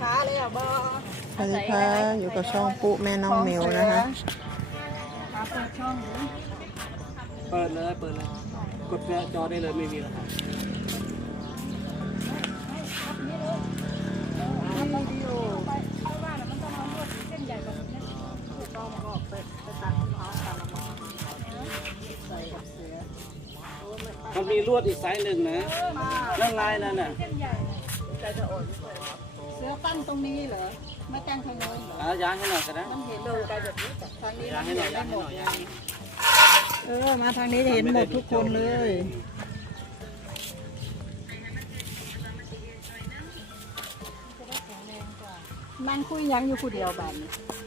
ค้าเลยอะบอสวัสดีค่ะอยู่กับช่องปุ๊แม่น้องเหมียวนะคะค้าเปิดช่องหรือเปิดเลยเปิดเลยกดจอได้เลยไม่มีแล้วครับวิดีโอไปเข้าบ้านแล้วมันต้องเอาลวดเส้นใหญ่แบบนี้ถูกต้องก็ไปไปตัดเขาตัดละมาใส่กับเสือมันมีลวดอีกไซส์หนึ่งนะนั่นลายนั่นน่ะเส้นใหญ่ใจจะอ่อน เสือตั้งตรงนี้เหรอไม่ตั้งทางโน้นเหรออะย้ายให้หน่อยก็ได้มันเห็นเลยใจแบบนี้ทางนี้ย้ายให้หน่อยย้ายให้หน่อยย้ายให้หน่อยเออมาทางนี้จะเห็นหมดทุกคนเลยนั่งคุยยังอยู่ผู้เดียวแบบนี้จ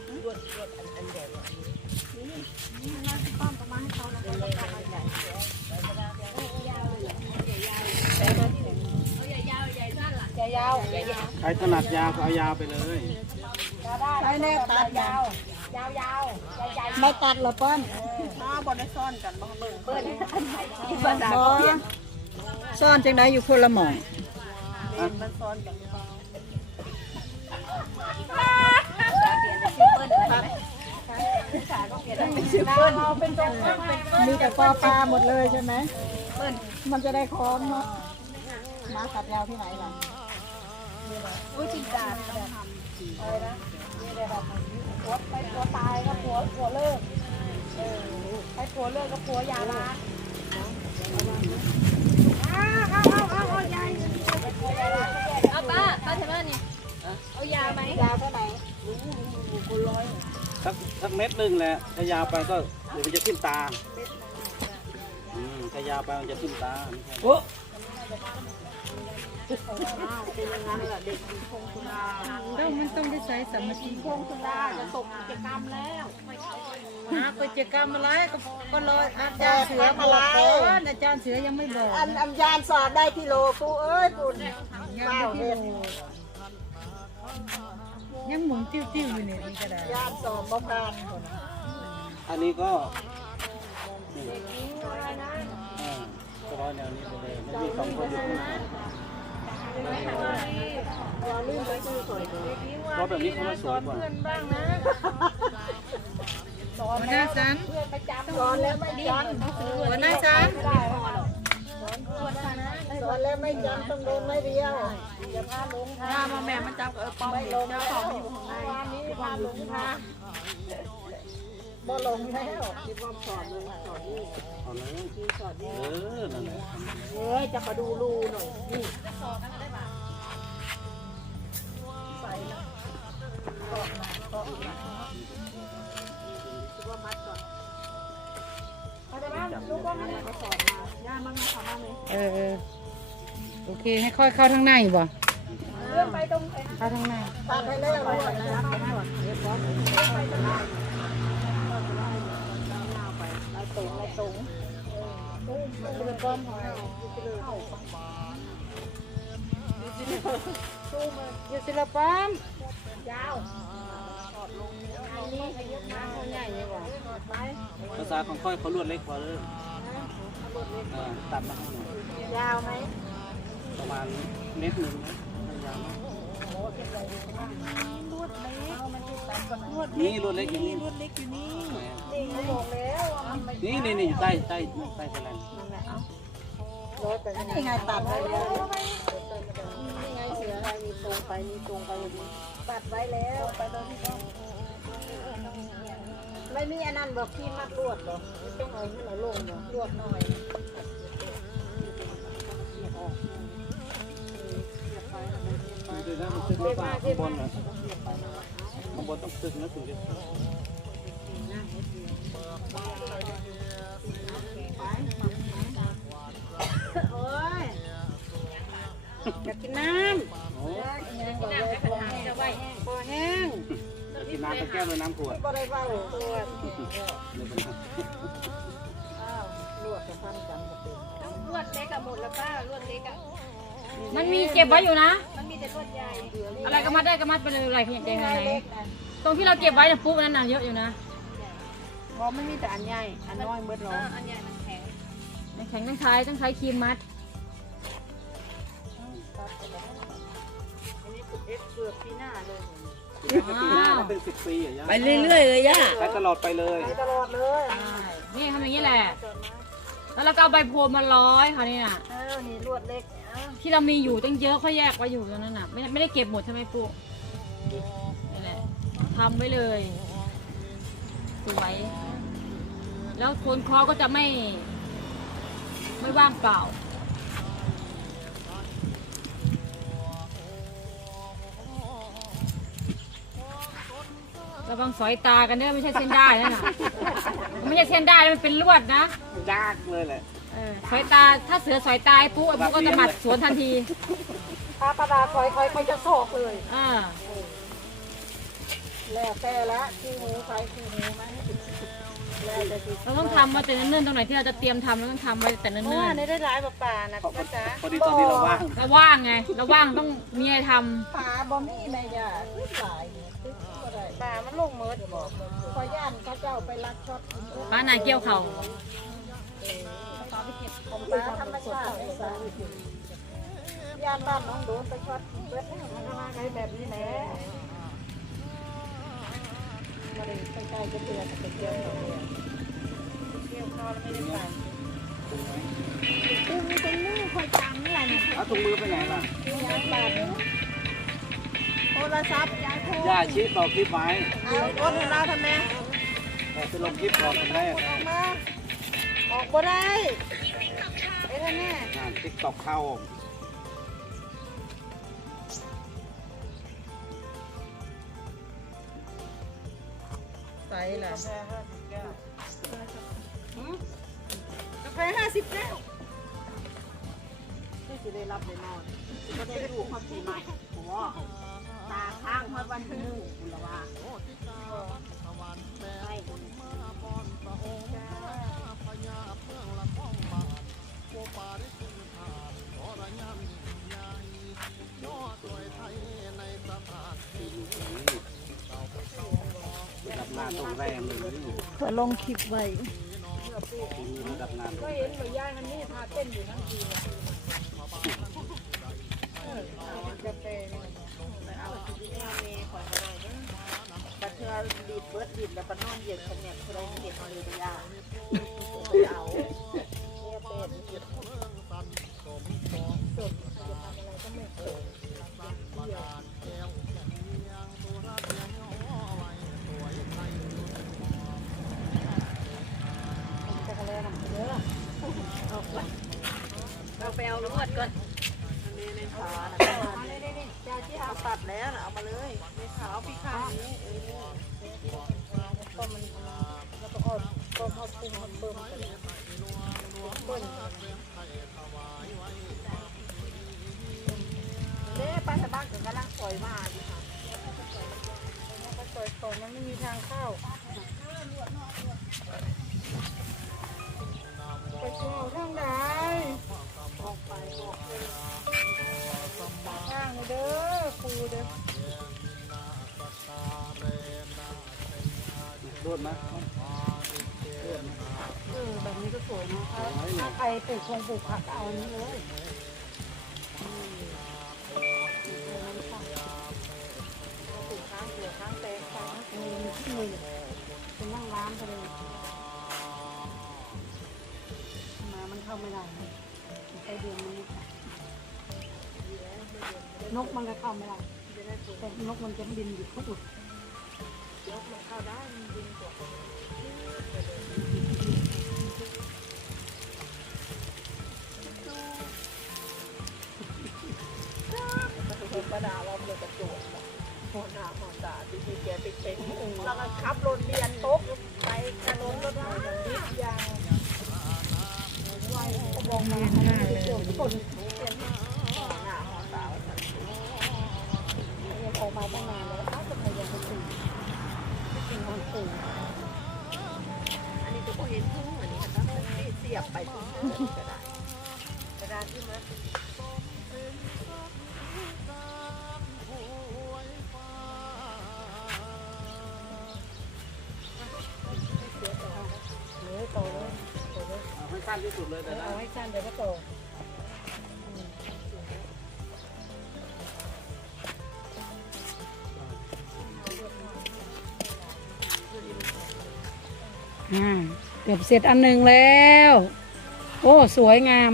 ใครถนัดยาวก็เอายาวไปเลยใช้แน่ตัดยาว ยาวยาวไม่ตัดเหรอป้อนมาบอได้ซ่อนกันบ้างเบิ่งเบิ่งภาษาซ่อนจังไดอยู่คนละหม่องมันซ่อนกันมีแต่ปอปลาหมดเลยใช่ไหมเปิ้ลมันจะได้คล้องเนาะมาขัดยาวที่ไหนล่ะ อุ้ยจิงจาแบบอะไรนะนี่เลยแบบผัวไปผัวตายก็ผัวผัวเลิกเออให้ผัวเลิกก็ผัวยาล้าอ้าวเอาเอาเอาเอายายเอาป้าป้าทำไมนี่เอายาไหมยาวเท่าไหร่สักสักเม็ดหนึ่งแหละถ้ายาวไปก็เดี๋ยวมันจะขึ้นตาอืมถ้ายาวไปมันจะขึ้นตาโอ้ เป็นอย่างนั้นแหละเด็กคงคุณาต้องมันต้องได้ใช้สามัคคีคงคุณาจะตกกิจกรรมแล้วหากิจกรรมอะไรก็ก็รออาจารย์เสือบอกก่อนอาจารย์เสือยังไม่บอกอันอันยานสอดได้กิโลกูเอ้ยกูยังเปล่าไม่เห็นยังหมุนติ้วๆอยู่เนี่ยนี่ก็ได้ยานสอบบ่ผ่านอันนี้ก็นี่อ่าก็ร้อยแนวนี้ไปเลยไม่มีสองคนอยู่ข้างในเรอสวยเพราะแบบนี้เขามาสวยกว่า หัวหน้าสันสอนแล้วไม่ยันหัวหน้าสันสอนแล้วไม่ยันต้องโดนไม่เดียวอย่าพาลงทางมาแม่มันจับเออปอมไม่ลงแล้ววันนี้พาลงทาง บ่ลงแล้วคิดว่าสอนเลยสอนนี่เอาเลยเออนั่นแหละเฮ้ยจะมาดูรูหน่อยนี่ใส่แล้วก็ก็คิดว่ามัดก่อนเอาไปบ้านลูกก็ไม่ได้ก็สอนมาย่ามันมาทำบ้างไหมเออเออโอเคให้ค่อยเข้าทางในบ่เลื่อนไปตรงไหนเข้าทางในตัดไปเลยเอาไว้นะเรีย บร้อะไรงไปตรงมันเป็นก้อนหอยเข้มาอยู่ศิลปัมยาวอันนี้ยกมาเขาใหญ่เลยว่ะภาษาของค่อยเขาลวดเล็กกว่าเลยตัดมาให้หน่อยยาวไหมประมาณเมตรหนึ่งยาว มากนี่ลวดเล็กอย่างนี้ลวดเล็กอยู่นี่นี่บอกแล้วว่ามันไม่นี่นี่นี่อยู่ใต้ใต้ใต้แสลนนี่ไงตัดไว้แล้วนี่ไงเสือมีตรงไปมีตรงไปตัดไว้แล้วไปตรงที่ต้องไม่มีอันนั้นบอกที่มัดลวดหรอต้องเอาให้เราลงหรอลวดหน่อยเดี๋ ยวนะมันตึกหรือเปล่าข้างบนเหรอข้างบนต้องตึกนะถึงจะสวยโอ้ยอยากกินน้โอ้ยับอกเลยพอแห้งอแห้งจะกินน้ำตะแก้วหรือน้ำขวดก็ได้เบาตัวไม่เป็นไรอ้าวลวดจะพันกันก็เป็นลวดเล็กอะหมดแล้วป้าลวดเล็กอะ มันมีเก็บไว้อยู่นะ มันมีแต่ลวดใหญ่อะไรก็มัดได้ก็มัดไปเลยอะไรขยันได้ไงเล็กนะตรงที่เราเก็บไว้เนี่ยปุ๊บนั้นน่ะเยอะอยู่นะเพราะไม่มีแต่อันใหญ่ อันน้อยเบิดเอร้อออันใหญ่มันแข็งในแข็งต้องใช้ต้องใช้ครีมมัดอันนี้คือเอ็กเกือบปีปีหน้าก็เป็นสิบปีอะย่าไปเรื่อยๆเลยย่าไปตลอดไปเลยไปตลอดเลยใช่นี่ทำอย่างนี้แหละ แล้วเราก็เอาใบโพลมาร้อยค่ะนี่น่ะเออนี่ลวดเล็กเอ้า ที่เรามีอยู่ตั้งเยอะเขาแยกไว้อยู่ตรงนั้นน่ะไม่ไม่ได้เก็บหมดใช่ไหมปุ๊นี่แหละทำไว้เลยสวยแล้วคนคอก็จะไม่ ไม่ว่างเปล่าระวังสอยตากันเด้อไม่ใช่เส้นได้นั่นน่ะ ไม่ใช่เส้นได้มันเป็นลวดนะ ยากเลยแหละ สอยตาถ้าเสือสอยตาไอ้ปุ๊ไอ้ปุ๊ก็จะหมัดสวนทันทีถ้าประดาคอยคอยคอยจะโศกเลยอ่าแล้วแต่ละคู่หูใครคู่หูไหมแล้วแต่สิเราต้องทำมาแต่เนิ่นๆตรงไหนที่เราจะเตรียมทำเราต้องทำไว้แต่เนิ่เพราะว่านๆในได้หลายปลาป่านะพอป้าจ๋าพอดีตอนนี้เราว่างเราว่างไงเราว่างต้องมีอะไรทปลาบ่มีแม่ยาขึ้นหลายนี่ขึ้นบ่ได้ป่ามันลงเมิดบอกขอย่านเขาเจ้าไปลักช็อตกินำป้านายเกี่ยวเขา ปลาธรรมชาติไอ้สารย่านบ้านน้องโดนไปช็อตกินเบิดแล้วมันก็มาไงแบบนี้แหละมาเลยใกล้ๆจะเตือนจะเกี่ยวเขาเลยเกี่ยวคอแล้วไม่ได้ป่าคือมีเป็นมือคอยจังนี่แหละเนี่ยเอาถุงมือไปไหนล่ะยายบาดโทรศัพท์ยายโทรย่าชี้ต่อคลิปไว้เอาก้นเราทำไมแต่จะลงคลิปก่อนคนแรกออกมาออกบ่ได้ ไอ้ท่านแน่งานติ๊กตอกเข้าใส่ละกาแฟห้าสิบแก้วที่จะได้รับได้นอนก็ได้ดูความปีใหม่ผมว่าตาข้างเมื่อวันที่หนึ่งคุณละว่า ใช่ระดับนาตรงแรมเลยเพื่อลงคลิปไว้ระดับนาก็เห็นว่ายายมันนี่พาเต้นอยู่ทั้งทีเลยกาแฟนี่เอาที่นี่เมย์ขออะไรนะแต่เธอดีดเบิร์ดดีดแล้วก็นอนเหยียดขเนี่ยเธอได้เหยียดเลยไปยาไปเอา ไหมเออแบบนี้ก็สวยนะถ้าใครปลูกคงปลูกผักเอาอันนี้เลยปลูกข้างเสือข้างแตงข้างเออมีที่มือเป็นนั่งร้านไปเลยมามันเข้าไม่ได้นะไปเดือนนี้นกมันก็เข้าไม่ได้แต่นกมันจะบินอยู่เขาอุด นกมันเข้าได้มันบินกว่าประดาเราเลยกระโจนหัวหน้าหัวตาที่ที่แกไปเช็คแล้วก็ขับรถเรียนตกไปกระโดดรถไฟดิบยางไวก็บอกมาขนาเลยคนเรียนหัวหน้าหัวตาเรียนออกมาตั้งนานแล้วก็จะพยายามไปตื่น ไปกินมันตื่นอันนี้ก็เห็นทุ่งอันนี้นะครับเสียบไปกระดาษกระดาษที่มันเลยโตเลยโตเลยเอาให้สั้นที่สุดเลยแต่ได้เอาให้สั้นเดี๋ยวก็โต อ่าเกือบเสร็จอันหนึ่งแล้ว โอ้ สวยงาม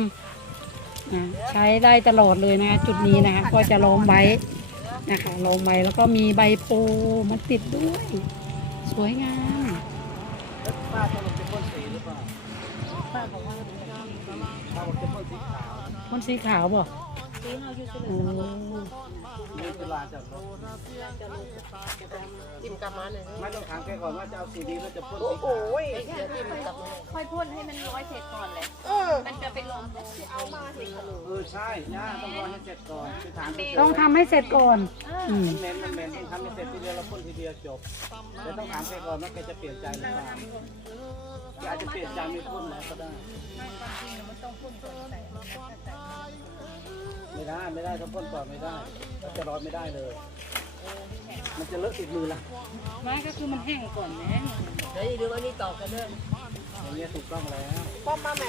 อ่าใช้ได้ตลอดเลยนะ จุดนี้นะคะก็จะลองใบนะคะลองใบแล้วก็มีใบโพมันติดด้วย สวยงามแล้วป้าต้องลงจะพ่นสีหรือเปล่าป้าบอกว่าป้าบอกจะพ่นสีขาวมันสีขาวบ่ โอ้นี่คือลานจอดรถไม่ต้องถามแกก่อนว่าจะเอาสีนี้หรือจะพ่นสีขาวค่อยพ่นให้มันร้อยเสร็จก่อนเลยมันจะเป็นลมเอามาสิเออใช่ย่าต้องรอให้เสร็จก่อนคือถามแกต้องทำให้เสร็จก่อนอืมมันเน้นมันเน้นต้องทำให้เสร็จทีเดียวแล้วพ่นทีเดียวจบเดี๋ยวต้องถามแกก่อนว่าแกจะเปลี่ยนใจหรือเปล่าแกอาจจะเปลี่ยนใจไม่พ่นแล้วก็ได้ไม่ ได้ไม่ได้ถ้าพ่นก่อนไม่ได้เราจะรอไม่ได้เลย มันจะเลอะติดมือละไม่ก็คือมันแห้งก่อนนะอย่างเงี้ยถูกต้องแล้วป้อมมาใหม่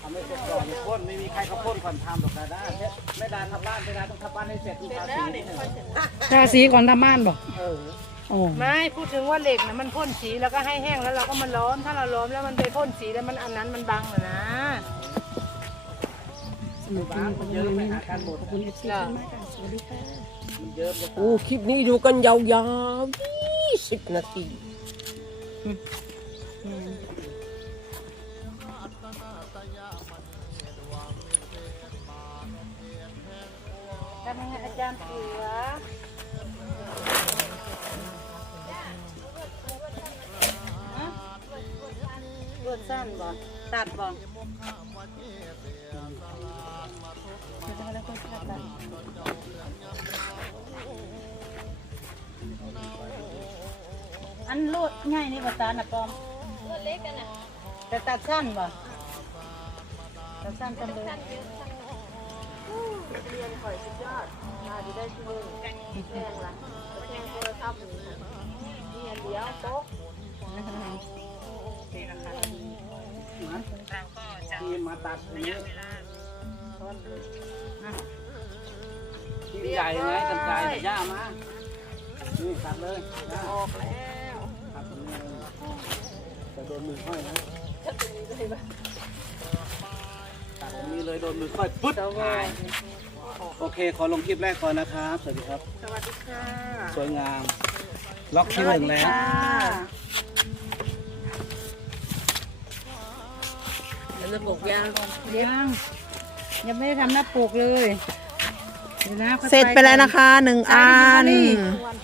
ทำให้เสร็จก่อนพ่นไม่มีใครเขาพ่นก่อนทำหรอกนะได้ไม่ได้ทำบ้านไม่ได้ต้องทำบ้านให้เสร็จทุกทาสีนี่ทาสีก่อนทำบ้านบอกเออโอ้ไม่พูดถึงว่าเหล็กนะมันพ่นสีแล้วก็ให้แห้งแล้วเราก็มาล้อมถ้าเราล้อมแล้วมันไปพ่นสีแล้วมันอันนั้นมันบังเหรอนะ สนุกดีขอบคุณนี้นะคะขอบคุณเอฟซีมากค่ะสวัสดีค่ะมันเยิ้มจะโอ้คลิปนี้ดูกันยาวๆ20นาทีทำยังไงอาจารย์เสือ ลวดสั้นบ่ตัดบ่อันลวดง่ายนี่บ่ตาน่ะปอมตัวเล็กกันน่ะแต่ตัดสั้นบ่ตัดสั้นกันเลยเรียนข่อยสุดยอดมาดีได้ที มมาตัดอย่างนี้ทีมใหญ่ไงกันไกลย่ามานี่ตัดเลยออกแล้วตัดตรงนี้เลยจะโดนมือค่อยนะตัดตรงนี้เลยโดนมือค่อยปึ๊ดหายโอเค ขอลงคลิปแรกก่อนนะครับ สวัสดีครับ สวัสดีค่ะ สวยงาม ล็อกที่หนึ่งแล้ว แล้วจะบอกยังยังยังไม่ได้ทำหน้าปกเลยเดี๋ยวนะค่อยเสร็จไปแล้วนะคะหนึ่งอันพี่เข้มบอล